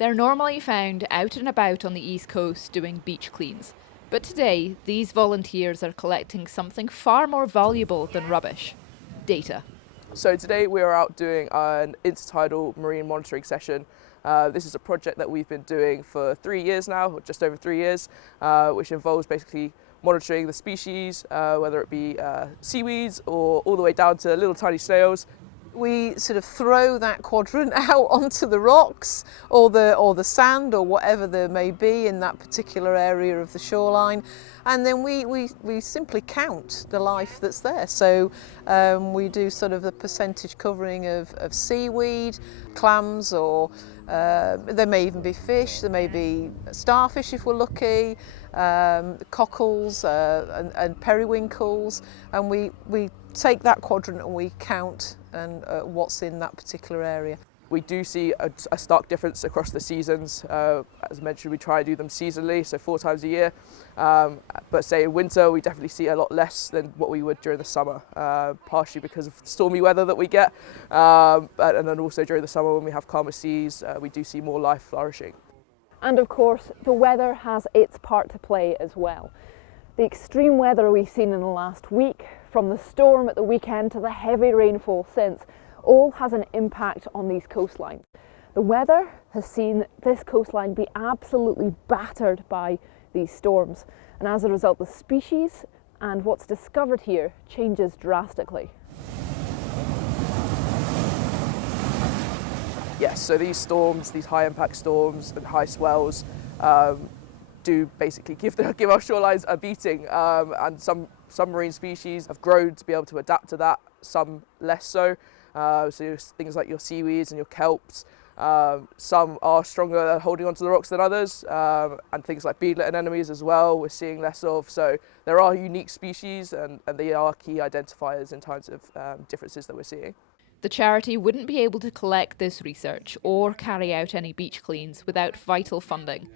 They're normally found out and about on the East Coast doing beach cleans. But today, these volunteers are collecting something far more valuable than rubbish: data. So today we are out doing an intertidal marine monitoring session. This is a project that we've been doing for 3 years now, or just over 3 years, which involves basically monitoring the species, whether it be seaweeds or all the way down to little tiny snails. We sort of throw that quadrant out onto the rocks or the sand or whatever there may be in that particular area of the shoreline, and then we simply count the life that's there. So we do sort of the percentage covering of seaweed, clams, or there may even be fish, there may be starfish if we're lucky, cockles and periwinkles, and we take that quadrant and we count and what's in that particular area. We do see a stark difference across the seasons. As mentioned, we try to do them seasonally, so 4 times a year. But say in winter, we definitely see a lot less than what we would during the summer, partially because of the stormy weather that we get. And then also during the summer when we have calmer seas, we do see more life flourishing. And of course, the weather has its part to play as well. The extreme weather we've seen in the last week, from the storm at the weekend to the heavy rainfall since, all has an impact on these coastlines. The weather has seen this coastline be absolutely battered by these storms, and as a result the species and what's discovered here changes drastically. Yes, so these storms, these high impact storms and high swells do basically give our shorelines a beating, and some marine species have grown to be able to adapt to that, some less so. So things like your seaweeds and your kelps, some are stronger at holding onto the rocks than others, and things like beadlet anemones as well we're seeing less of. So there are unique species, and they are key identifiers in terms of differences that we're seeing. The charity wouldn't be able to collect this research or carry out any beach cleans without vital funding.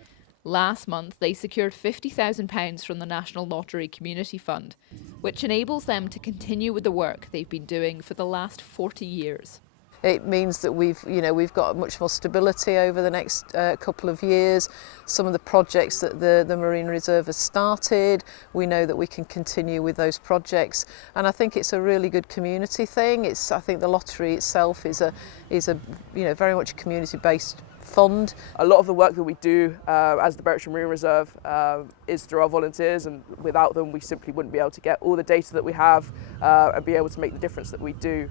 Last month, they secured £50,000 from the National Lottery Community Fund, which enables them to continue with the work they've been doing for the last 40 years. It means that we've got much more stability over the next couple of years. Some of the projects that the Marine Reserve has started, we know that we can continue with those projects, and I think it's a really good community thing. I think the lottery itself is a very much a community-based fund. A lot of the work that we do as the Berwickshire Marine Reserve is through our volunteers, and without them we simply wouldn't be able to get all the data that we have and be able to make the difference that we do.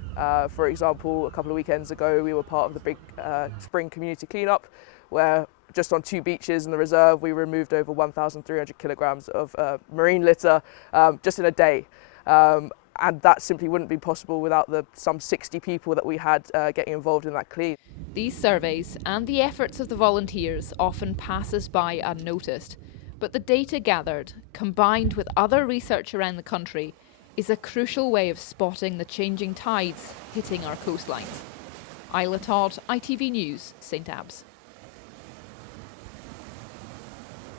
For example, a couple of weekends ago we were part of the big spring community cleanup, where just on 2 beaches in the reserve we removed over 1,300 kilograms of marine litter just in a day. And that simply wouldn't be possible without some 60 people that we had getting involved in that clean. These surveys and the efforts of the volunteers often passes by unnoticed, but the data gathered, combined with other research around the country, is a crucial way of spotting the changing tides hitting our coastlines. Isla Todd, ITV News, St Abbs.